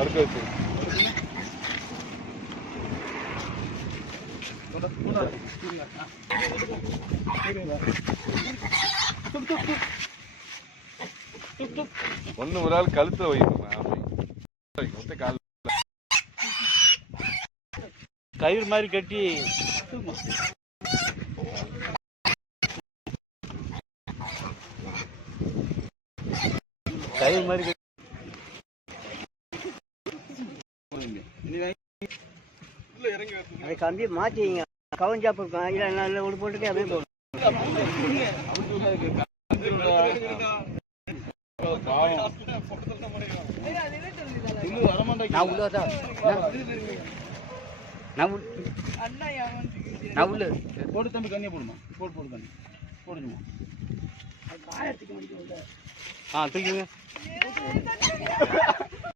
படுக்க வச்சு ஒண்ணு ஒரு ஆள் கழுத்துல வைக்கணும் கால் கயிறு மாதிரி கட்டி கயிறு மாதிரி கட்டி அதை கம்பி மாற்றிங்க கவஞ்சாப்பு இருக்கும் இல்லை நல்ல உடு போட்டுக்கே அப்படியே போகும். போட்டு தம்பி கண்ணியை போடுமா போடு தண்ணி போடுமா தூக்கிங்க